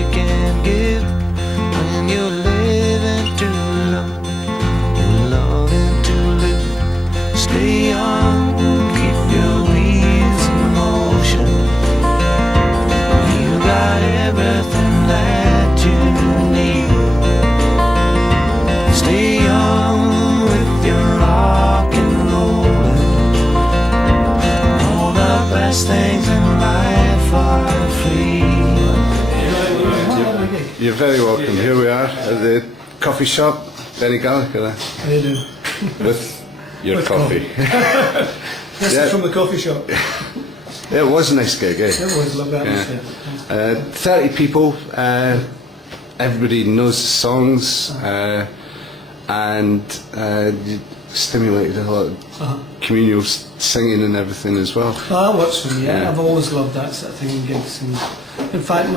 you can give when you're living too long. You're loving to live. Stay young, keep your wheels in motion. You got everything that you need. Stay young with your rock and rollin'. All the best things in life are free. You're very welcome. Here we are at the coffee shop, Benny Gallagher. How you doing? With your With coffee. This is from the coffee shop. It was a nice gig, eh? It was lovely atmosphere. 30 people, everybody knows the songs, and you stimulated a lot of communal singing and everything as well. Well, that works for me. Yeah. I've always loved that sort of thing in gigs. And in fact,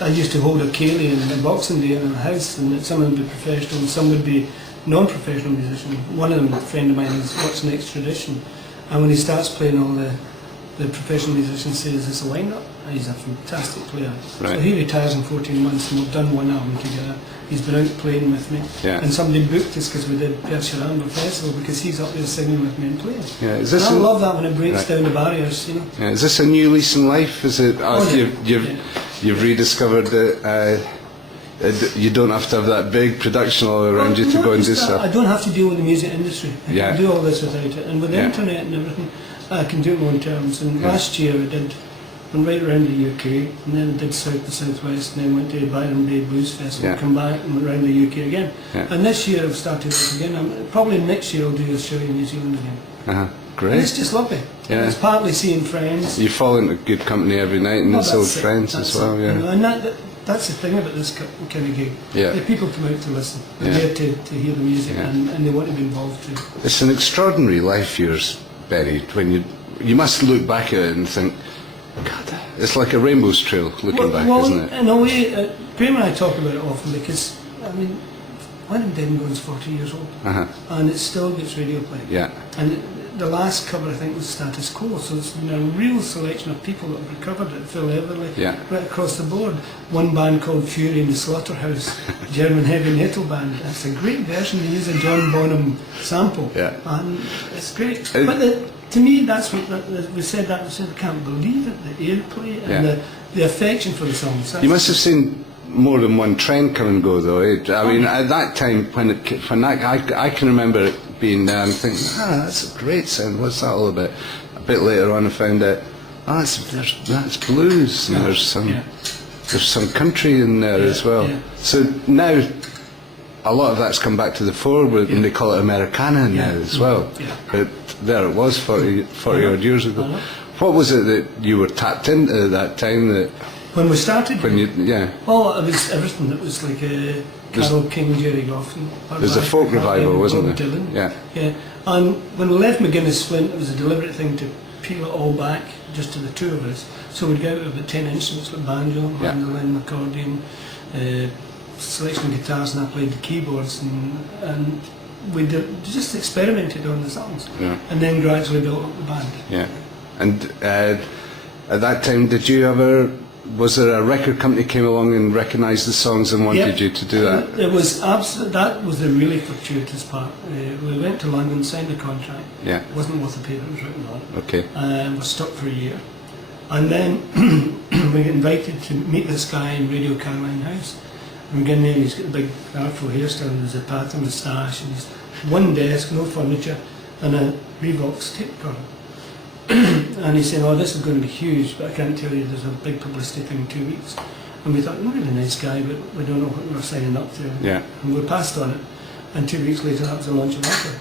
I used to hold a ceilidh in Boxing Day in a house, and some would be professional and some would be non-professional musicians. One of them, a friend of mine, is What's Next Tradition, and when he starts playing, all the professional musicians say, "Is this a wind-up?" He's a fantastic player. Right. So he retires in 14 months, and we've done one album together. He's been out playing with me, and somebody booked us because we did Pershirando Festival, because he's up there singing with me and playing. Yeah, is this and I love that when it breaks down the barriers, you know. Yeah, is this a new lease in life? Is it? You've rediscovered that you don't have to have that big production all around you to go and do stuff. I don't have to deal with the music industry. I can do all this without it, and with the Yeah. internet and everything, I can do it on my own terms. And last year I went right around the UK, and then I did South and Southwest, and then went to Byron Bay Blues Festival, come back and went around the UK again. And this year I've started it again. Probably next year I'll do Australia and New Zealand again. Great. And it's just lovely. Yeah. It's partly seeing friends. You fall into good company every night, and it's old friends as well. You know, and that's the thing about this kind of gig. Yeah. The people come out to listen. They're there to hear the music, and they want to be involved too. It's an extraordinary life yours, Benny. When you must look back at it and think, God, it's like a rainbow's trail looking back, isn't it? In a way, Graham and I talk about it often, because I mean, When I'm Dead and Gone's 40 years old, and it still gets radio play. Yeah. And the last cover, I think, was Status Quo, so it's been a real selection of people that have recovered it, Phil Everly, right across the board. One band called Fury in the Slaughterhouse, German heavy metal band. It's a great version. They use a John Bonham sample, and it's great. But to me, that's what we said. I can't believe it. The airplay and the affection for the songs. You must have seen more than one trend come and go, though. I mean, at that time, I can remember it being there and thinking, that's a great sound. What's that all about? A bit later on, I found out, that's blues, and there's some country in there as well. So now, a lot of that's come back to the fore, and they call it Americana now as well. But there it was 40 odd years ago. What was it that you were tapped into at that time? When we started? Well, it was everything. It was like Carole King, Jerry Goffin. There was a folk revival, wasn't there? Dylan. Yeah. And when we left McGuinness Flint, it was a deliberate thing to peel it all back just to the two of us. So we'd go out with about 10 instruments like banjo, mandolin, accordion, selection of guitars, and I played the keyboards, and we just experimented on the songs, and then gradually built up the band. Yeah. And at that time, was there a record company came along and recognised the songs and wanted you to do that? It was that was the really fortuitous part. We went to London, signed a contract. It wasn't worth the paper it was written on. Okay. And was stuck for a year. And then we got invited to meet this guy in Radio Caroline House. And we get in there, and he's got a big artful hairstyle, and there's a pattern moustache, and he's one desk, no furniture, and a Revox tape recorder. And he said, this is going to be huge, but I can't tell you, there's a big publicity thing in 2 weeks. And we thought, really nice guy, but we don't know what we're signing up to. And we passed on it. And 2 weeks later, that was the launch of Apple.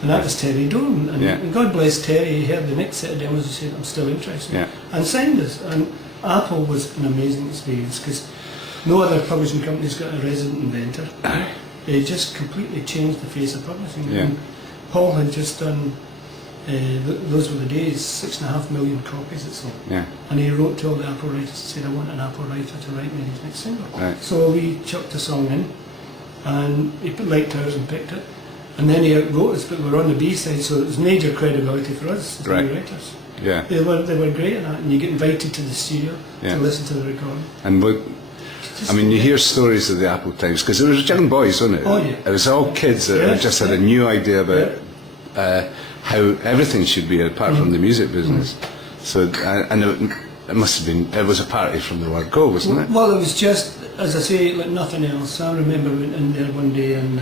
And that was Terry Doran. And God bless Terry, he heard the next set of demos and said, I'm still interested. And signed us. And Apple was an amazing experience, because no other publishing company's got a resident inventor. They just completely changed the face of publishing. And Paul had just done those were the days, 6.5 million copies it sold. And he wrote to all the Apple writers and said, I want an Apple writer to write me his next single. So we chucked a song in, and he liked ours and picked it. And then he outwrote us, but we were on the B-side, so it was major credibility for us as new writers. They were great at that, and you get invited to the studio to listen to the recording. And I mean, you hear stories of the Apple times, because it was young boys, wasn't it? Oh, yeah. It was all kids that Yeah, just had a new idea about how everything should be, apart from the music business. So, and it must have been, it was a party from the word go, wasn't it? Well, it was just, as I say, like nothing else. I remember we went in there one day and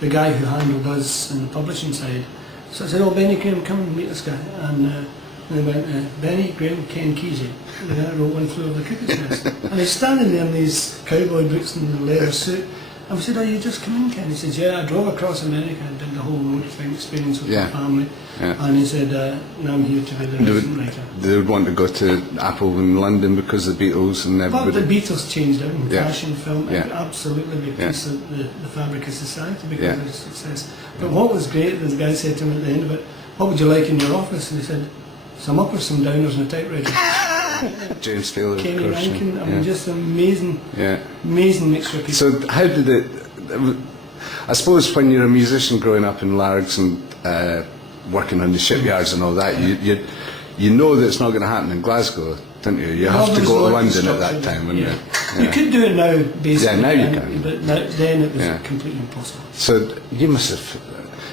the guy who handled us in the publishing side, so I said, "Oh, Benny, come and meet this guy." And they went, "Benny, Graham, Ken Kesey." And I wrote One Flew Over the Cuckoo's Nest. And he's standing there in these cowboy boots and the leather suit. And we said, "Oh, you just come in, Ken?" He says, "Yeah, I drove across America and did the whole road thing, experience with my family." Yeah. And he said, "Now I'm here to be the resident writer." They would want to go to Apple in London because of the Beatles and But everybody. the Beatles changed everything, fashion, film, Yeah. absolutely a piece of the fabric of society because Yeah. of their success. But what was great, the guy said to him at the end of it, "What would you like in your office?" And he said, "Some uppers, some downers and a typewriter." James Taylor, of Kenny course. Rankin, I mean, just an amazing, amazing mixture of people. So how did it? I suppose when you're a musician growing up in Largs and working on the shipyards and all that, you know that it's not going to happen in Glasgow, don't you? You have to go to London at that time, wouldn't you? You could do it now, basically. Yeah, now you can. But then it was completely impossible. So you must have.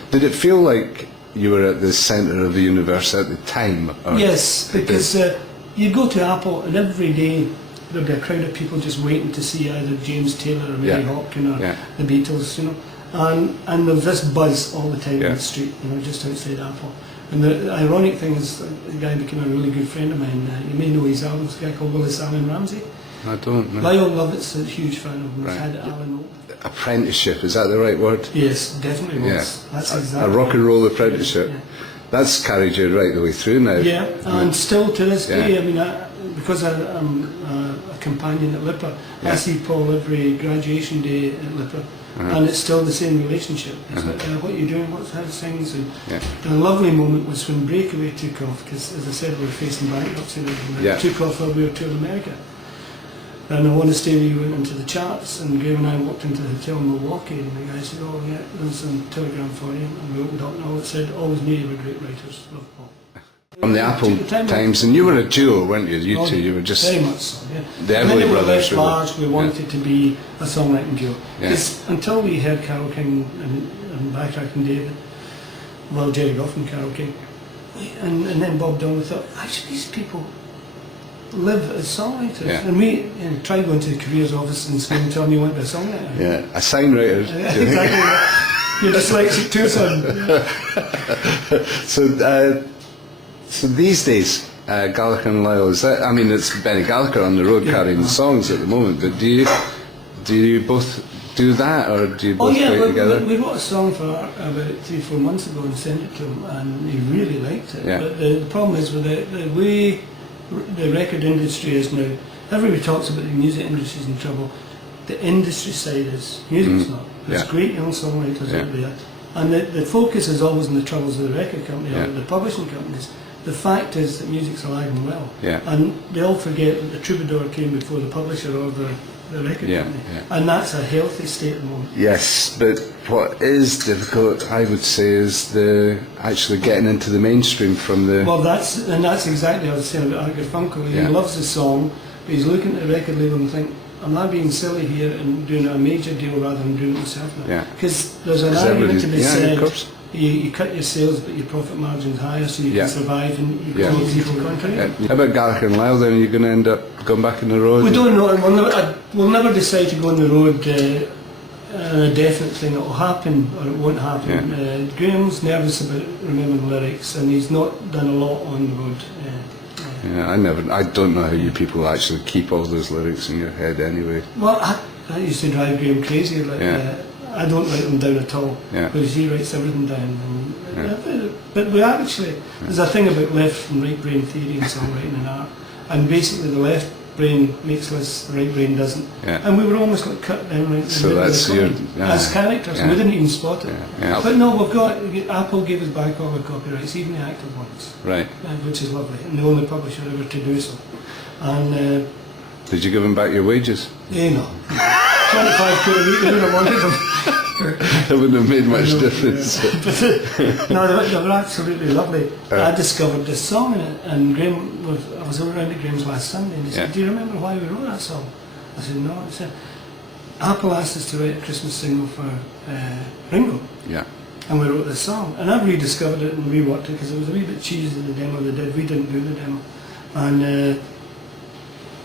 Did it feel like you were at the centre of the universe at the time? Or yes, because you'd go to Apple and every day there'd be a crowd of people just waiting to see either James Taylor or Mary Hopkin or the Beatles, you know. And there was this buzz all the time in the street, you know, just outside Apple. And the ironic thing is, the guy became a really good friend of mine. You may know his albums, a guy called Willis Allen Ramsey. I don't know. Lyle Lovett's a huge fan of him. He's had Alan Oak. Apprenticeship, is that the right word? Yes, definitely was. That's exactly a rock and roll apprenticeship. Yeah. That's carried you right the way through now. Yeah, and still to this day, I mean, because I'm a companion at LIPA, I see Paul every graduation day at LIPA, and it's still the same relationship. It's like, what are you doing, how's things? And the lovely moment was when Breakaway took off, because as I said, we were facing bankruptcy, and it took off while we were touring America. And I want to stay we went into the charts, and Graham and I walked into the hotel in Milwaukee, and the guy said, "Oh yeah, there's some telegram for you," and we opened up and all it said, "Always knew you were great writers, love Paul." From the Apple times, and you were a duo, weren't you? You two, you were just very much so. Yeah. the Everly and then brothers. We large, we wanted to be a songwriting duo. Because until we heard Carole King and Backrack David, well, Jerry Goff and Carole King, and then Bob Dylan, we thought, actually these people live as songwriters. And we tried going to the careers office in school and telling me you want to be a songwriter. Yeah, a signwriter. Exactly. You're dyslexic too, son. So these days, Gallagher and Lyle, is that? I mean, it's Benny Gallagher on the road carrying the songs at the moment. But do you both do that, or do you both play together? We wrote a song for about 3-4 months ago and sent it to him, and he really liked it. Yeah. But the problem is with the way the record industry is now. Everybody talks about the music industry is in trouble. The industry side is music's not. There's great young songwriters out there, and the focus is always on the troubles of the record company or the publishing companies. The fact is that music's alive and well, and they all forget that the troubadour came before the publisher or the record company, and that's a healthy state at the moment. Yes, but what is difficult, I would say, is the actually getting into the mainstream from the. Well, that's exactly what I was saying about Art Garfunkel. He loves the song, but he's looking at the record label and think, "Am I being silly here and doing a major deal rather than doing it myself now?" Because there's an argument to be said. You cut your sales, but your profit margin's higher, so you can survive and you can easy to contract. How about Gallagher and Lyle then? Are you going to end up going back on the road? We don't know. We'll never decide to go on the road. A definite thing. It will happen or it won't happen. Graham's nervous about remembering lyrics, and he's not done a lot on the road. I don't know how you people actually keep all those lyrics in your head anyway. Well, I used to drive Graham crazy. I don't write them down at all, because he writes everything down. But we actually, there's a thing about left and right brain theory in songwriting and art, and basically the left brain makes less, the right brain doesn't. And we were almost like cut down right so that's your, as characters, and we didn't even spot it. But no, Apple gave us back all the copyrights, even the active ones, which is lovely, and the only publisher ever to do so. And did you give them back your wages? No. 25 quid a week, they wouldn't have wanted them. It wouldn't have made much difference. No, they were absolutely lovely. I discovered this song, and Graham I was around at Graham's last Sunday, and he said, "Do you remember why we wrote that song?" I said, no. I said, Apple asked us to write a Christmas single for Ringo, Yeah. and we wrote this song. And I've rediscovered it and reworked it because it was a wee bit cheesy in the demo they did. We didn't do the demo.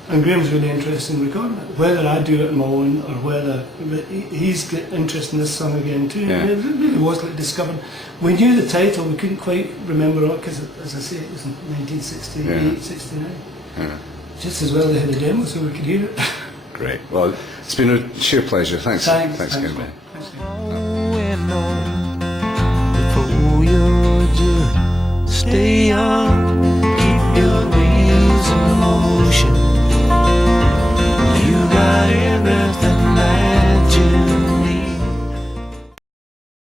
And Graham's really interested in recording it. Whether I do it on my own or whether he's got interest in this song again too. Yeah. And it really was like discovered. We knew the title, we couldn't quite remember it because, as I say, it was in 1968, 69. Yeah. Just as well they had a demo so we could hear it. Great. Well, it's been a sheer pleasure. Thanks. Thanks again, Ben. Thanks. Growing old before you're due. Stay on.